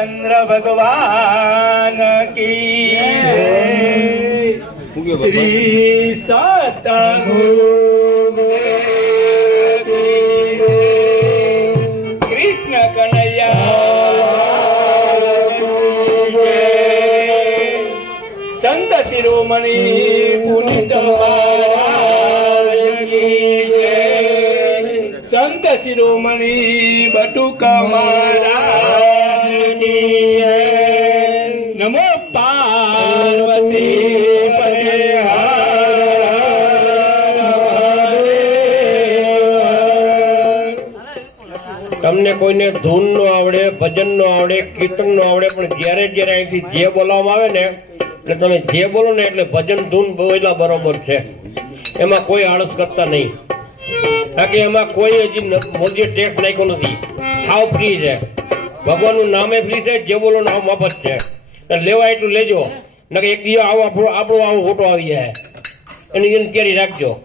ચંદ્ર ભગવાન કી શ્રી સતગુરુ કૃષ્ણ કનૈયા. સંત શિરોમણી. તમને કોઈને ધૂન નો આવડે, ભજન નો આવડે, કીર્તન નો આવડે, પણ જયારે જયારે અહીંથી જે બોલાવવામાં આવે ને, એટલે તમે જે બોલો ને એટલે ભજન ધૂન બોલા બરોબર છે. એમાં કોઈ આળસ કરતા નહીં. બાકી એમાં કોઈ હજી મોદીએ ટેક્સ નાખ્યો નથી. હાવ ફ્રી છે. ભગવાનનું નામે ફ્રી છે, જે બોલો નામ મફત છે. લેવા એટલું લેજો. નકે એક દિવસ આવો આપણો આપણો આવો ફોટો આવી જાય. એની કેરી રાખજો.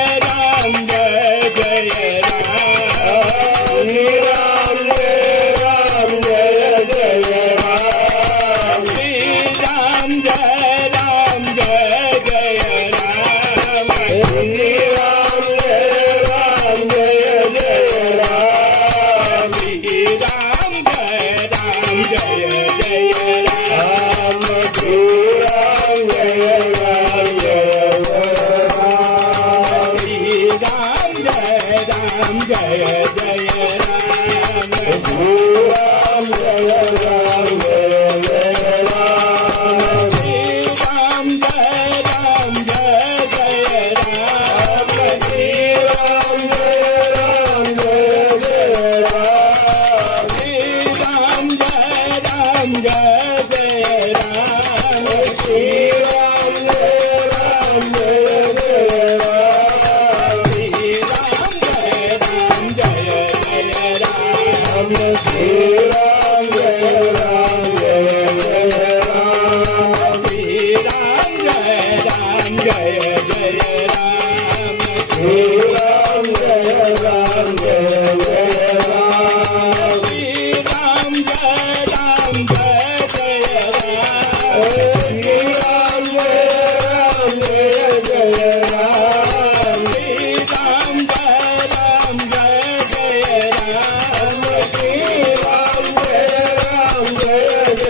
Ram Jaya Jaya Ram Jaya Namaste.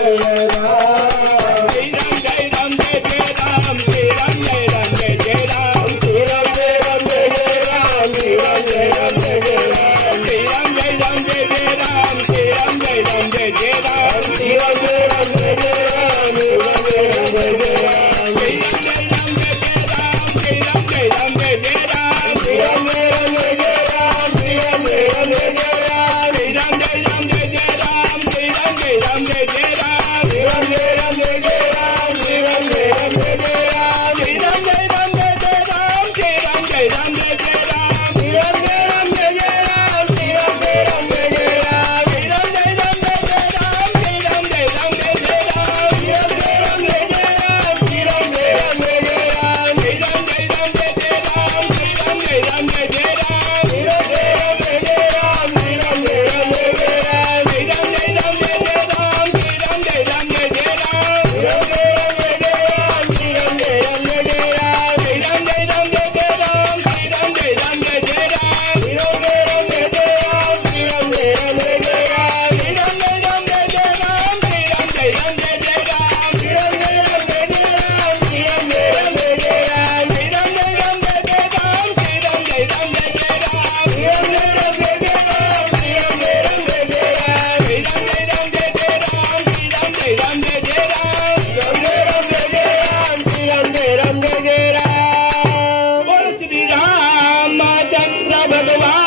Hey, भगवान